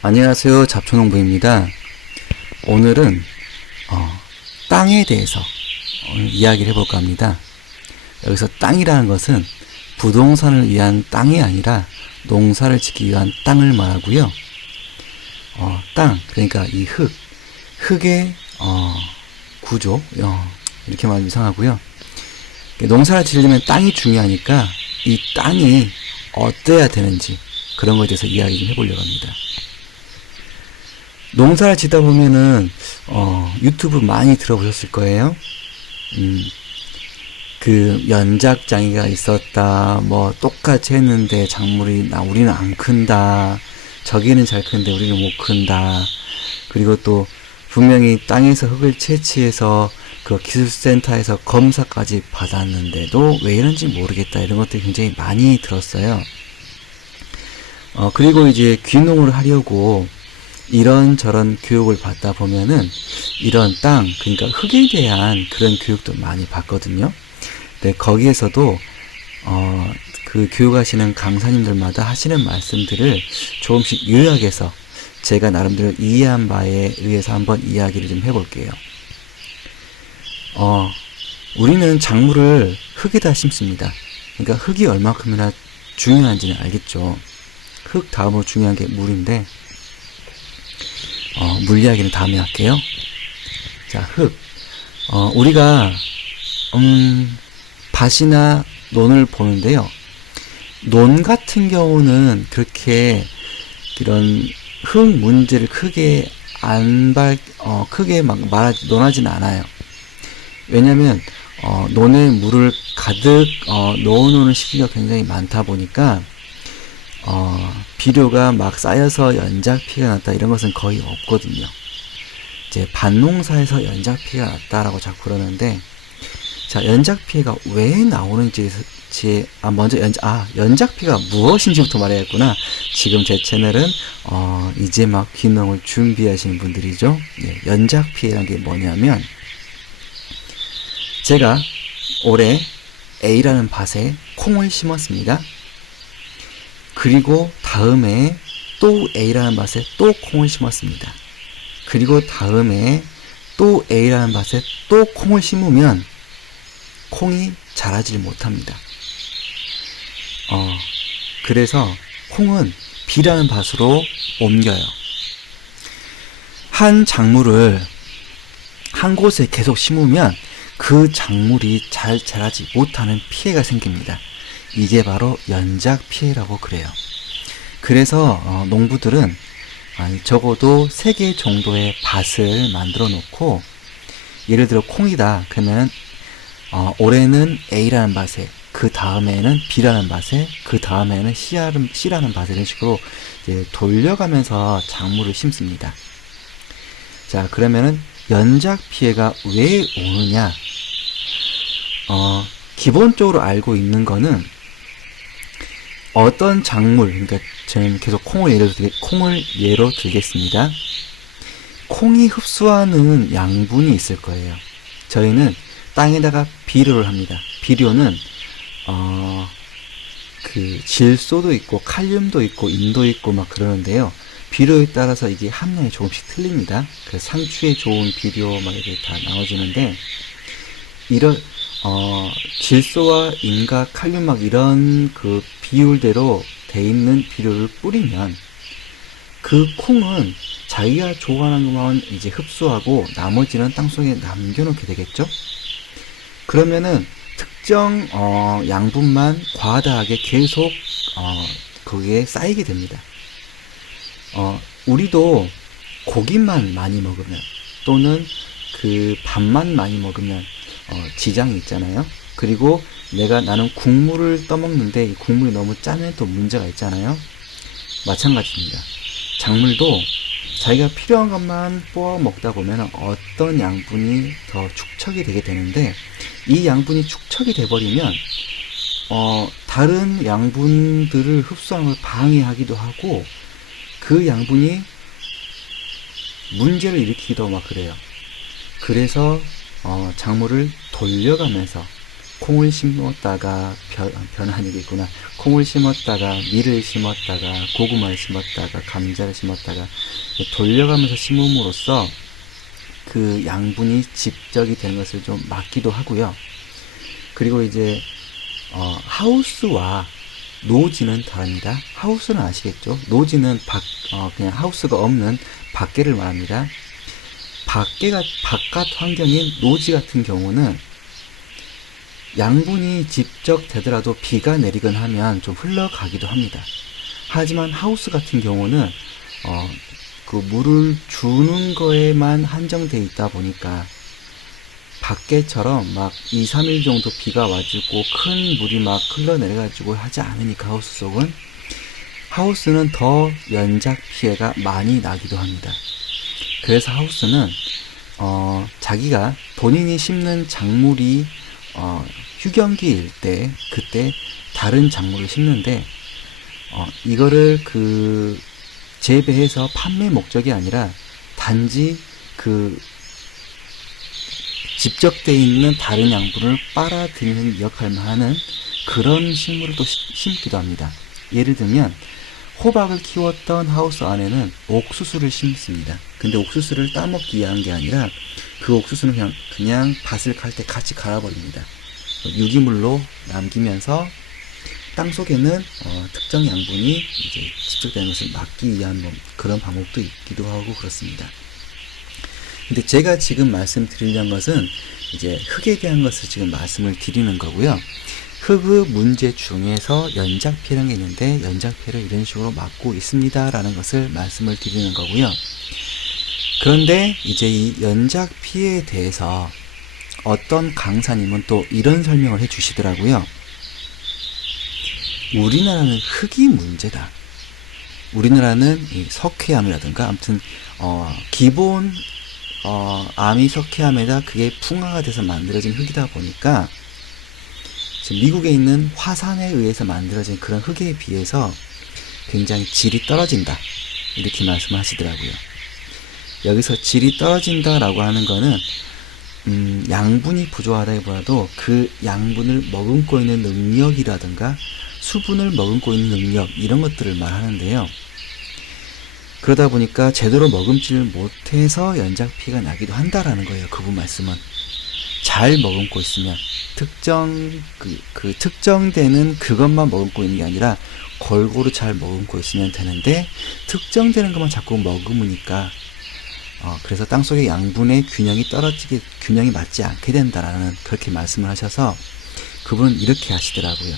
안녕하세요. 잡초농부입니다. 오늘은 땅에 대해서 이야기를 해볼까 합니다. 여기서 땅이라는 것은 부동산을 위한 땅이 아니라 농사를 짓기 위한 땅을 말하고요. 땅, 그러니까 이 흙의 구조, 이렇게 말하면 이상하고요. 농사를 지으려면 땅이 중요하니까 이 땅이 어때야 되는지 그런 것에 대해서 이야기 좀 해보려고 합니다. 농사를 짓다 보면은 유튜브 많이 들어보셨을 거예요. 그 연작장애가 있었다, 뭐 똑같이 했는데 작물이 우리는 안 큰다, 저기는 잘 크는데 우리는 못 큰다. 그리고 또 분명히 땅에서 흙을 채취해서 그 기술센터에서 검사까지 받았는데도 왜 이런지 모르겠다, 이런 것들이 굉장히 많이 들었어요. 그리고 이제 귀농을 하려고 이런저런 교육을 받다 보면은 이런 땅, 그러니까 흙에 대한 그런 교육도 많이 받거든요. 근데 거기에서도 그 교육하시는 강사님들마다 하시는 말씀들을 조금씩 요약해서 제가 나름대로 이해한 바에 의해서 한번 이야기를 좀 해볼게요. 우리는 작물을 흙에다 심습니다. 그러니까 흙이 얼마큼이나 중요한지는 알겠죠. 흙 다음으로 중요한 게 물인데, 물 이야기는 다음에 할게요. 자, 흙. 우리가, 밭이나 논을 보는데요. 논 같은 경우는 그렇게 이런 흙 문제를 크게 크게 막 논하지는 않아요. 왜냐면, 논에 물을 가득, 넣어놓는 시기가 굉장히 많다 보니까, 비료가 막 쌓여서 연작피해가 났다, 이런 것은 거의 없거든요. 이제 밭농사에서 연작피해가 났다라고 자꾸 그러는데, 자, 연작피해가 왜 나오는지, 먼저 연작피해가 무엇인지부터 말해야겠구나. 지금 제 채널은, 이제 막 귀농을 준비하시는 분들이죠. 예, 연작피해라는 게 뭐냐면, 제가 올해 A라는 밭에 콩을 심었습니다. 그리고 다음에 또 A라는 밭에 또 콩을 심었습니다. 그리고 다음에 또 A라는 밭에 또 콩을 심으면 콩이 자라질 못합니다. 그래서 콩은 B라는 밭으로 옮겨요. 한 작물을 한 곳에 계속 심으면 그 작물이 잘 자라지 못하는 피해가 생깁니다. 이게 바로 연작 피해라고 그래요. 그래서 농부들은 적어도 3개 정도의 밭을 만들어 놓고, 예를 들어 콩이다 그러면 올해는 A라는 밭에, 그 다음에는 B라는 밭에, 그 다음에는 C라는 밭에, 이런 식으로 이제 돌려가면서 작물을 심습니다. 자, 그러면은 연작 피해가 왜 오느냐? 기본적으로 알고 있는 거는, 어떤 작물, 그러니까 저는 계속 콩을 예로 들겠습니다. 콩이 흡수하는 양분이 있을 거예요. 저희는 땅에다가 비료를 합니다. 비료는 그 질소도 있고 칼륨도 있고 인도 있고 막 그러는데요. 비료에 따라서 이게 함량이 조금씩 틀립니다. 그래서 상추에 좋은 비료 막 이렇게 다 나눠지는데, 이런 질소와 인과 칼륨 막 이런 그 비율대로 돼 있는 비료를 뿌리면 그 콩은 자기가 좋아하는 것만 이제 흡수하고 나머지는 땅속에 남겨놓게 되겠죠. 그러면은 특정 양분만 과다하게 계속 거기에 쌓이게 됩니다. 우리도 고기만 많이 먹으면, 또는 그 밥만 많이 먹으면 지장이 있잖아요. 그리고 나는 국물을 떠먹는데 이 국물이 너무 짜면 또 문제가 있잖아요. 마찬가지입니다. 작물도 자기가 필요한 것만 뽑아 먹다 보면 어떤 양분이 더 축적이 되게 되는데, 이 양분이 축적이 돼버리면 다른 양분들을 흡수하는 걸 방해하기도 하고, 그 양분이 문제를 일으키기도 막 그래요. 그래서 작물을 돌려가면서 콩을 심었다가 변 아니겠구나. 콩을 심었다가 밀을 심었다가 고구마를 심었다가 감자를 심었다가 돌려가면서 심음으로써 그 양분이 집적이 되는 것을 좀 막기도 하고요. 그리고 이제 하우스와 노지는 다릅니다. 하우스는 아시겠죠? 노지는 그냥 하우스가 없는 밖에를 말합니다. 바깥 환경인 노지 같은 경우는 양분이 집적되더라도 비가 내리건 하면 좀 흘러가기도 합니다. 하지만 하우스 같은 경우는 그 물을 주는 거에만 한정되어 있다 보니까 밖에처럼 막 2, 3일 정도 비가 와주고 큰 물이 막 흘러내려가지고 하지 않으니까 하우스는 더 연작 피해가 많이 나기도 합니다. 그래서 하우스는 자기가 본인이 심는 작물이 휴경기일 때 그때 다른 작물을 심는데 이거를 재배해서 판매 목적이 아니라 단지 집적되어 있는 다른 양분을 빨아들이는 역할만 하는 그런 식물을 또 심기도 합니다. 예를 들면 호박을 키웠던 하우스 안에는 옥수수를 심습니다. 근데 옥수수를 따먹기 위한 게 아니라 그 옥수수는 그냥 밭을 갈 때 같이 갈아버립니다. 유기물로 남기면서 땅 속에는 특정 양분이 이제 집적되는 것을 막기 위한 그런 방법도 있기도 하고 그렇습니다. 근데 제가 지금 말씀드리려는 것은 이제 흙에 대한 것을 지금 말씀을 드리는 거고요. 흙의 문제 중에서 연작 피해라는 게 있는데 연작 피해를 이런 식으로 막고 있습니다 라는 것을 말씀을 드리는 거고요. 그런데 이제 이 연작 피해에 대해서 어떤 강사님은 또 이런 설명을 해 주시더라고요. 우리나라는 흙이 문제다. 우리나라는 이 석회암이라든가 아무튼 기본 암이 석회암에다 그게 풍화가 돼서 만들어진 흙이다 보니까 지금 미국에 있는 화산에 의해서 만들어진 그런 흙에 비해서 굉장히 질이 떨어진다. 이렇게 말씀하시더라고요. 여기서 질이 떨어진다라고 하는 거는 양분이 부족하다기보다도 그 양분을 머금고 있는 능력이라든가 수분을 머금고 있는 능력 이런 것들을 말하는데요. 그러다 보니까 제대로 머금지를 못해서 연작 피해가 나기도 한다라는 거예요. 그분 말씀은 잘 머금고 있으면 특정되는 그것만 머금고 있는 게 아니라 골고루 잘 머금고 있으면 되는데 특정되는 것만 자꾸 머금으니까 그래서 땅속의 양분의 균형이 맞지 않게 된다라는 그렇게 말씀을 하셔서 그분은 이렇게 하시더라고요.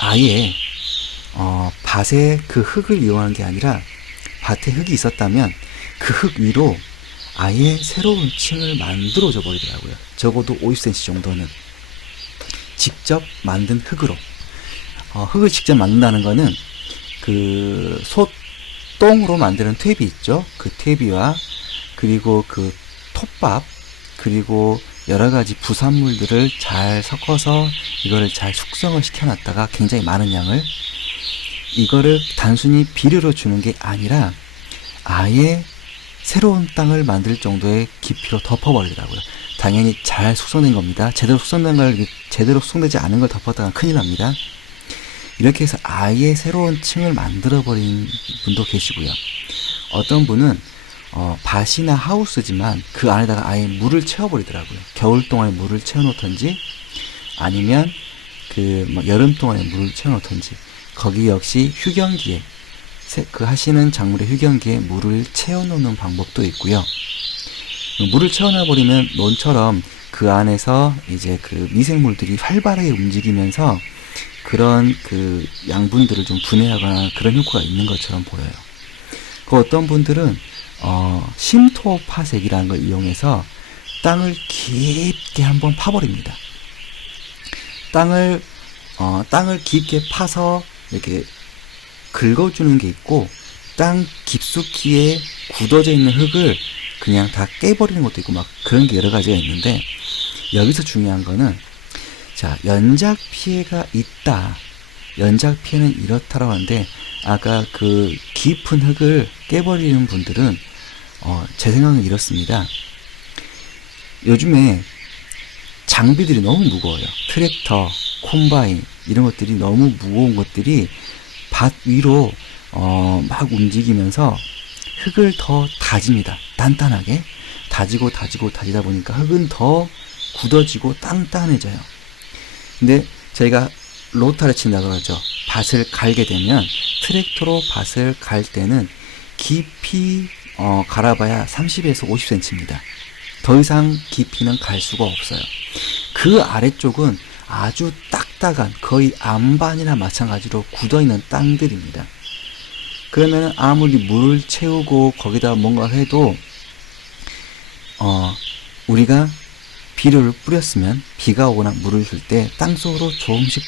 아예 밭에 그 흙을 이용하는 게 아니라 밭에 흙이 있었다면 그 흙 위로 아예 새로운 층을 만들어줘 버리더라고요. 적어도 50cm 정도는 직접 만든 흙으로. 흙을 직접 만든다는 거는 그 소똥으로 만드는 퇴비 있죠. 그 퇴비와 그리고 그 톱밥 그리고 여러가지 부산물들을 잘 섞어서 이거를 잘 숙성을 시켜놨다가 굉장히 많은 양을 이거를 단순히 비료로 주는 게 아니라 아예 새로운 땅을 만들 정도의 깊이로 덮어버리더라고요. 당연히 잘 숙성된 겁니다. 제대로 숙성되지 않은 걸 덮었다가 큰일 납니다. 이렇게 해서 아예 새로운 층을 만들어버린 분도 계시고요. 어떤 분은 밭이나 하우스지만 그 안에다가 아예 물을 채워버리더라고요. 겨울 동안에 물을 채워놓던지 아니면 여름 동안에 물을 채워놓던지 거기 역시 휴경기에 하시는 작물의 휴경기에 물을 채워놓는 방법도 있고요. 물을 채워놔버리면 논처럼 그 안에서 이제 그 미생물들이 활발하게 움직이면서 그런 그 양분들을 좀 분해하거나 그런 효과가 있는 것처럼 보여요. 어떤 분들은 심토 파색이라는 걸 이용해서 땅을 깊게 한번 파버립니다. 땅을 깊게 파서 이렇게 긁어주는 게 있고 땅 깊숙이에 굳어져 있는 흙을 그냥 다 깨버리는 것도 있고 막 그런 게 여러 가지가 있는데 여기서 중요한 거는 연작 피해가 있다. 연작 피해는 이렇다라고 하는데 아까 그 깊은 흙을 깨버리는 분들은 제 생각은 이렇습니다. 요즘에 장비들이 너무 무거워요. 트랙터, 콤바인 이런 것들이 너무 무거운 것들이 밭 위로 막 움직이면서 흙을 더 다집니다. 단단하게 다지다 보니까 흙은 더 굳어지고 단단해져요. 근데 저희가 로타를 친다 그러죠. 밭을 갈게 되면 트랙터로 밭을 갈 때는 깊이 갈아봐야 30에서 50cm입니다. 더 이상 깊이는 갈 수가 없어요. 그 아래쪽은 아주 딱딱한 거의 안반이나 마찬가지로 굳어있는 땅들입니다. 그러면 아무리 물을 채우고 거기다 뭔가 해도 우리가 비료를 뿌렸으면 비가 오거나 물을 줄 때 땅속으로 조금씩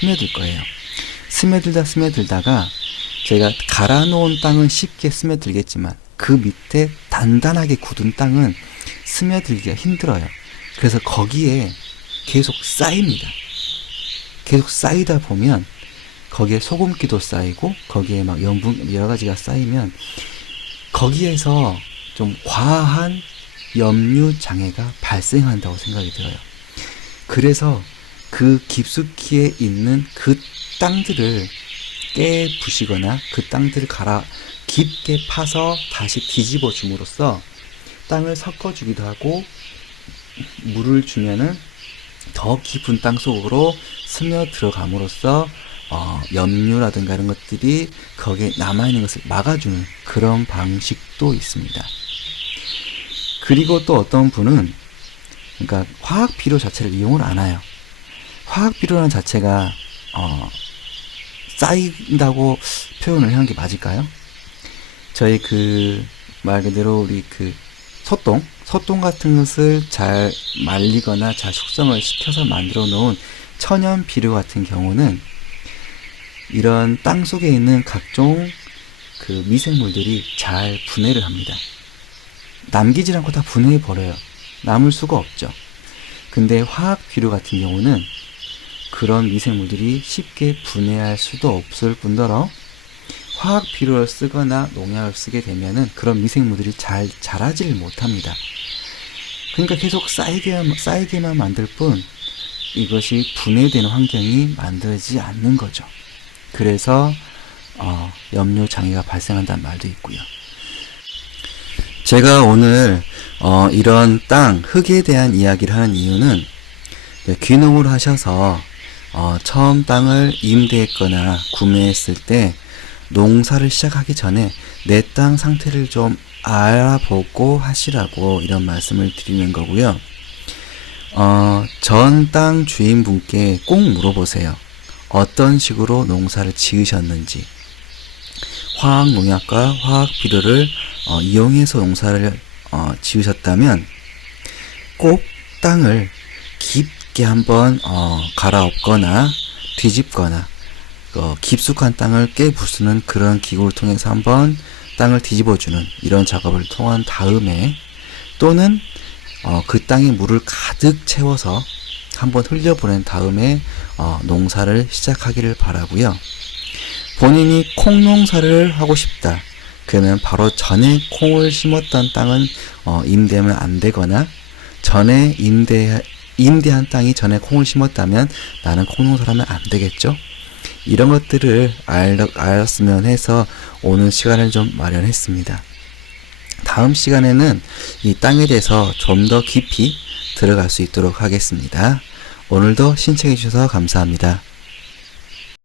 스며들 거예요. 스며들다가 제가 갈아놓은 땅은 쉽게 스며들겠지만 그 밑에 단단하게 굳은 땅은 스며들기가 힘들어요. 그래서 거기에 계속 쌓입니다. 계속 쌓이다 보면 거기에 소금기도 쌓이고 거기에 막 염분 여러 가지가 쌓이면 거기에서 좀 과한 염류 장애가 발생한다고 생각이 들어요. 그래서 그 깊숙이에 있는 그 땅들을 깨부시거나 그 땅들을 깊게 파서 다시 뒤집어 줌으로써 땅을 섞어주기도 하고 물을 주면은 더 깊은 땅 속으로 스며 들어감으로써 염류라든가 이런 것들이 거기에 남아있는 것을 막아주는 그런 방식도 있습니다. 그리고 또 어떤 분은 그러니까 화학 비료 자체를 이용을 안 해요. 화학 비료라는 자체가 쌓인다고 표현을 하는 게 맞을까요? 저희 말 그대로 우리 소똥 같은 것을 잘 말리거나 잘 숙성을 시켜서 만들어 놓은 천연 비료 같은 경우는 이런 땅 속에 있는 각종 미생물들이 잘 분해를 합니다. 남기지 않고 다 분해해 버려요. 남을 수가 없죠. 근데 화학 비료 같은 경우는 그런 미생물들이 쉽게 분해할 수도 없을 뿐더러 화학 비료를 쓰거나 농약을 쓰게 되면은 그런 미생물들이 잘 자라지를 못합니다. 그러니까 계속 쌓이게만 만들 뿐 이것이 분해되는 환경이 만들어지지 않는 거죠. 그래서 염료 장애가 발생한다는 말도 있고요. 제가 오늘 이런 흙에 대한 이야기를 하는 이유는 귀농을 하셔서 처음 땅을 임대했거나 구매했을 때 농사를 시작하기 전에 내 땅 상태를 좀 알아보고 하시라고 이런 말씀을 드리는 거고요. 전 땅 주인분께 꼭 물어보세요. 어떤 식으로 농사를 지으셨는지, 화학 농약과 화학 비료를 이용해서 농사를 지으셨다면 꼭 땅을 깊게 한번 갈아엎거나 뒤집거나 깊숙한 땅을 깨부수는 그런 기구를 통해서 한번 땅을 뒤집어주는 이런 작업을 통한 다음에 또는 그 땅에 물을 가득 채워서 한번 흘려보낸 다음에 농사를 시작하기를 바라고요. 본인이 콩 농사를 하고 싶다. 그러면 바로 전에 콩을 심었던 땅은 임대하면 안 되거나 전에 임대한 땅이 전에 콩을 심었다면 나는 콩 농사를 하면 안 되겠죠. 이런 것들을 알았으면 해서 오늘 시간을 좀 마련했습니다. 다음 시간에는 이 땅에 대해서 좀 더 깊이 들어갈 수 있도록 하겠습니다. 오늘도 신청해 주셔서 감사합니다.